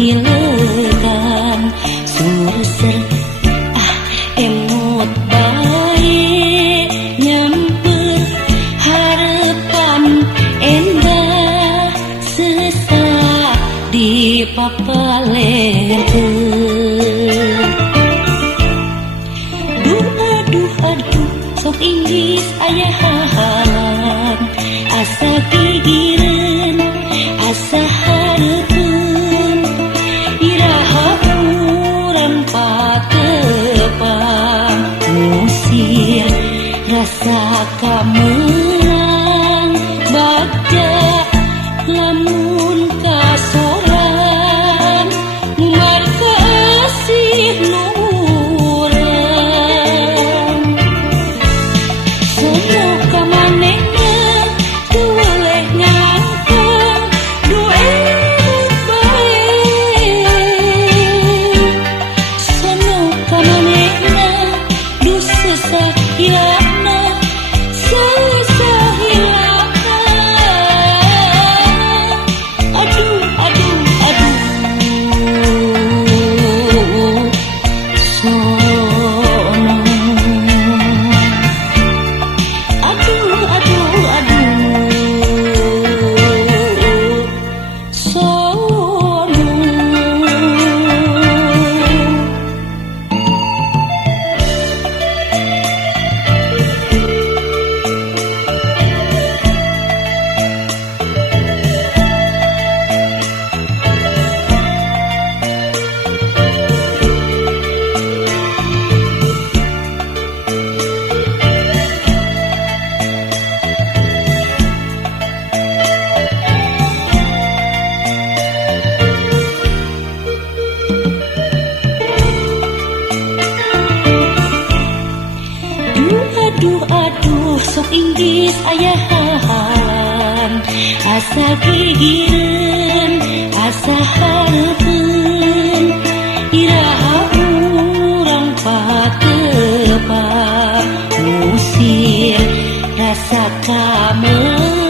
hilegan surser emot baik nyamper harapan endah sesak di papalerkeun. Aduh sok Inggris aya hahalan asa gigireun asa hareupeun iraha urang patepang musir rasa kamenang badak lamun kasoran numar kasih nu urang sono ka manehna teu boleh ngangkang duet bae sono ka manehna du sesah hilangna sesah hilangna aduh sono aduh sok Inggris aya hahalan asa gigireun asa hareupeun iraha urang patepang musir rasa kamen